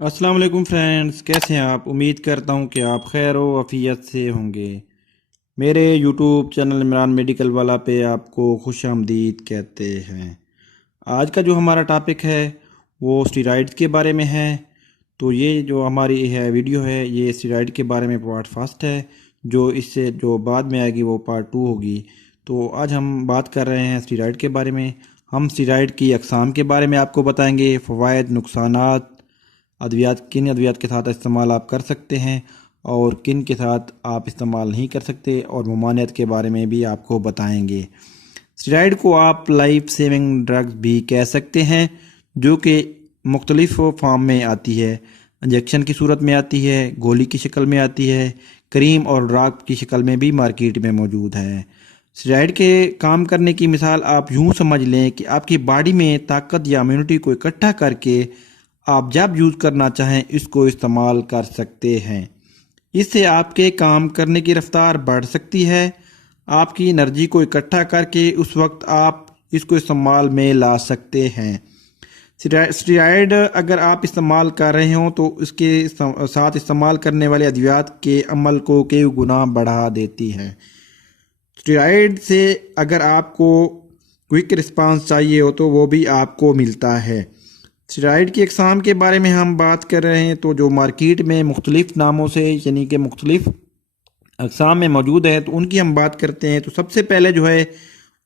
अस्सलाम वालेकुम फ्रेंड्स, कैसे हैं आप। उम्मीद करता हूं कि आप खैर व आफियत से होंगे। मेरे यूट्यूब चैनल इमरान मेडिकल वाला पे आपको खुश आमदीद कहते हैं। आज का जो हमारा टॉपिक है वो स्टीरॉइड्स के बारे में है। तो ये जो हमारी है वीडियो है ये स्टीरॉइड के बारे में पार्ट फर्स्ट है। जो इससे जो बाद में आएगी वो पार्ट टू होगी। तो आज हम बात कर रहे हैं स्टीरॉइड के बारे में। हम स्टीरॉइड की अक़साम के बारे में आपको बताएंगे, फ़वाइद, नुकसानात, अद्वियात, किन अद्वियात के साथ इस्तेमाल आप कर सकते हैं और किन के साथ आप इस्तेमाल नहीं कर सकते, और ममानियत के बारे में भी आपको बताएंगे। स्टेरॉइड को आप लाइफ सेविंग ड्रग्स भी कह सकते हैं, जो कि मुख्तलिफ फार्म में आती है। इंजेक्शन की सूरत में आती है, गोली की शक्ल में आती है, क्रीम और ड्रॉप की शक्ल में भी मार्केट में मौजूद है। स्टेरॉइड के काम करने की मिसाल आप यूँ समझ लें कि आपकी बॉडी में ताकत या इम्यूनिटी को इकट्ठा करके आप जब यूज़ करना चाहें इसको इस्तेमाल कर सकते हैं। इससे आपके काम करने की रफ्तार बढ़ सकती है। आपकी एनर्जी को इकट्ठा करके उस वक्त आप इसको इस्तेमाल में ला सकते हैं। स्टेरॉइड अगर आप इस्तेमाल कर रहे हो तो इसके साथ इस्तेमाल करने वाले अद्वियात के अमल को कई गुना बढ़ा देती है। स्टेरॉइड से अगर आपको क्विक रिस्पांस चाहिए हो तो वो भी आपको मिलता है। स्टेरॉइड की अक़साम के बारे में हम बात कर रहे हैं तो जो मार्केट में मुख्तलिफ़ नामों से यानी कि मुख्तलिफ़ अक़साम में मौजूद है तो उनकी हम बात करते हैं। तो सबसे पहले जो है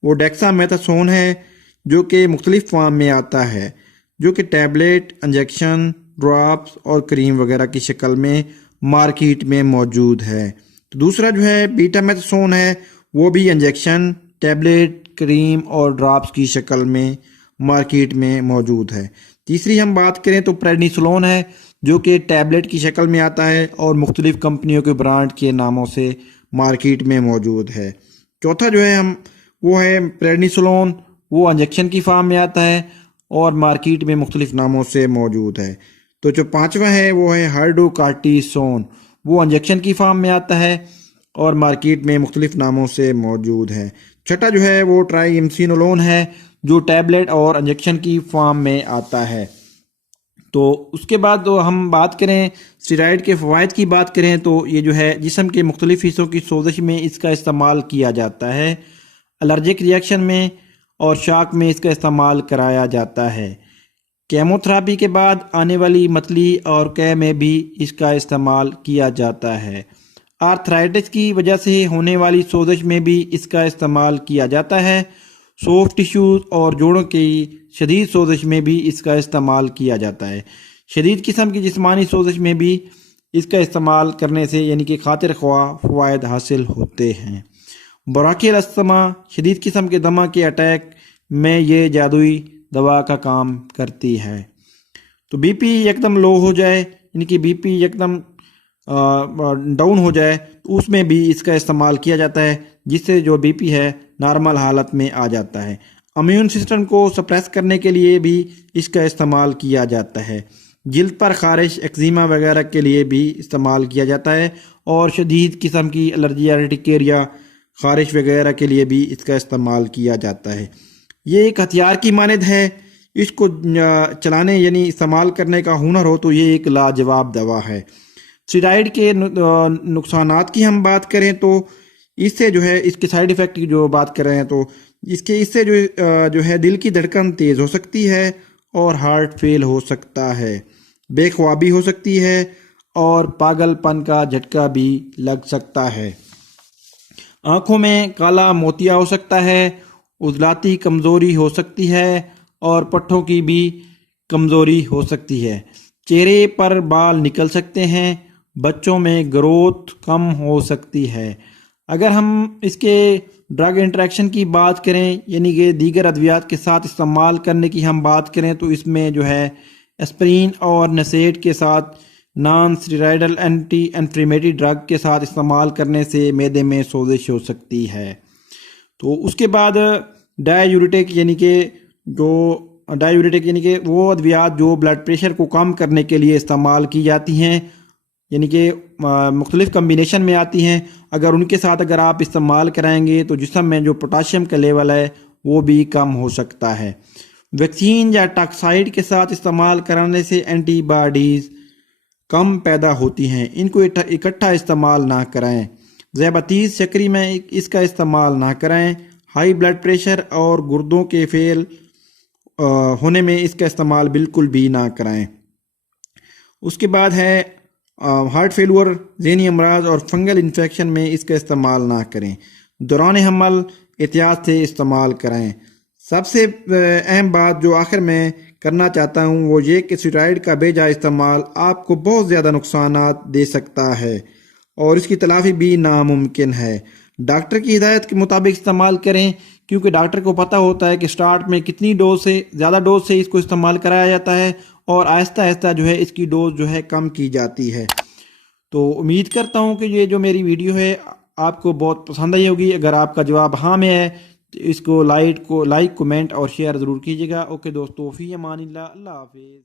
वो डेक्सामेथासोन है, जो कि मुख्तलिफ़ फॉर्म में आता है, जो कि टैबलेट, इंजेक्शन, ड्रॉप्स और क्रीम वगैरह की शक्ल में मार्केट में मौजूद है। तो दूसरा जो है बीटामेथासोन है, वो भी इंजेक्शन, टैबलेट, क्रीम और ड्रॉप्स की शक्ल में मार्केट में मौजूद है। तीसरी हम बात करें तो प्रेडनिसोलोन है, जो कि टैबलेट की शक्ल में आता है और मुख्तलिफ़ कंपनियों के ब्रांड के नामों से मार्केट में मौजूद है। चौथा जो है वो है प्रेडनिसोलोन, वो इंजेक्शन की फॉर्म में आता है और मार्केट में मुख्तलिफ़ नामों से मौजूद है। तो जो पाँचवा है वो है हाइड्रोकार्टिसोन, वो इंजेक्शन की फॉर्म में आता है और मार्केट में मुख्तलिफ़ नामों से मौजूद है। छठा जो है वो ट्राइएमसिनोलोन है, जो टैबलेट और इंजेक्शन की फॉर्म में आता है। तो उसके बाद तो हम बात करें स्टेरॉइड के फ़वाइद की बात करें तो ये जो है जिस्म के मुख्तलिफ़ हिस्सों की सोजिश में इसका इस्तेमाल किया जाता है। एलर्जिक रिएक्शन में और शॉक में इसका इस्तेमाल कराया जाता है। केमोथेरापी के बाद आने वाली मतली और कै में भी इसका इस्तेमाल किया जाता है। आर्थराइटिस की वजह से होने वाली सोजिश में भी इसका इस्तेमाल किया जाता है। सॉफ्ट टिश्यूज़ और जोड़ों की शदीद सोजिश में भी इसका इस्तेमाल किया जाता है। शदीद किस्म की जिस्मानी सोजिश में भी इसका इस्तेमाल करने से यानी कि खातिर ख्वाह फ़वाइद हासिल होते हैं। ब्राकियल अस्थमा, शदीद किस्म के दमा के अटैक में ये जादुई दवा का काम करती है। तो बीपी एकदम लो हो जाए यानी कि बीपी एकदम डाउन हो जाए तो उसमें भी इसका इस्तेमाल किया जाता है, जिससे जो बीपी है नॉर्मल हालत में आ जाता है। इम्यून सिस्टम को सप्रेस करने के लिए भी इसका इस्तेमाल किया जाता है। जिल्द पर ख़ारिश, एक्जिमा वगैरह के लिए भी इस्तेमाल किया जाता है और शदीद किस्म की एलर्जी या अर्टिकेरिया, ख़ारिश वगैरह के लिए भी इसका इस्तेमाल किया जाता है। ये एक हथियार की मानद है। इसको चलाने यानी इस्तेमाल करने का हुनर हो तो ये एक लाजवाब दवा है। स्टेरॉइड के नुकसानात की हम बात करें तो इससे जो है इसके साइड इफ़ेक्ट की जो बात कर रहे हैं तो इससे जो है दिल की धड़कन तेज़ हो सकती है और हार्ट फेल हो सकता है, बेख्वाबी हो सकती है और पागलपन का झटका भी लग सकता है। आँखों में काला मोतिया हो सकता है, उजलाती कमज़ोरी हो सकती है और पट्ठों की भी कमज़ोरी हो सकती है। चेहरे पर बाल निकल सकते हैं, बच्चों में ग्रोथ कम हो सकती है। अगर हम इसके ड्रग इंटरेक्शन की बात करें यानी कि दीगर अद्वियात के साथ इस्तेमाल करने की हम बात करें तो इसमें जो है एस्प्रिन और नसेट के साथ non steroidal anti inflammatory drug के साथ इस्तेमाल करने से मैदे में सोजिश हो सकती है। तो उसके बाद डायूरेटिक यानी कि वो अद्वियात जो ब्लड प्रेशर को कम करने के लिए इस्तेमाल की जाती हैं, यानी कि मुख्तलिफ़ कम्बिनेशन में आती हैं। अगर उनके साथ अगर आप इस्तेमाल कराएंगे तो जिस्म में जो पोटाशियम का लेवल है वो भी कम हो सकता है। वैक्सीन या टॉक्साइड के साथ इस्तेमाल कराने से एंटीबॉडीज़ कम पैदा होती हैं, इनको इकट्ठा इस्तेमाल ना कराएं। ज़्यादतीस शक्री में इसका इस्तेमाल ना कराएं। हाई ब्लड प्रेशर और गुर्दों के फेल होने में इसका इस्तेमाल बिल्कुल भी ना कराएं। उसके बाद है हार्ट फेलुअर, ज़हनी अमराज और फंगल इन्फेक्शन में इसका इस्तेमाल ना करें। दौरान हमल एहतियात से इस्तेमाल करें। सबसे अहम बात जो आखिर में करना चाहता हूँ वो ये कि स्टेरॉयड का बेजा इस्तेमाल आपको बहुत ज़्यादा नुकसानात दे सकता है और इसकी तलाफ़ी भी नामुमकिन है। डॉक्टर की हिदायत के मुताबिक इस्तेमाल करें, क्योंकि डॉक्टर को पता होता है कि स्टार्ट में कितनी डोज से ज़्यादा डोज से इसको इस्तेमाल कराया जाता है और आहिस्ता आहिस्ता जो है इसकी डोज जो है कम की जाती है। तो उम्मीद करता हूँ कि ये जो मेरी वीडियो है आपको बहुत पसंद आई होगी। अगर आपका जवाब हाँ में है तो इसको लाइक कमेंट और शेयर ज़रूर कीजिएगा। ओके दोस्तों, फ़ी अमानिल्लाह, अल्लाह हाफिज़।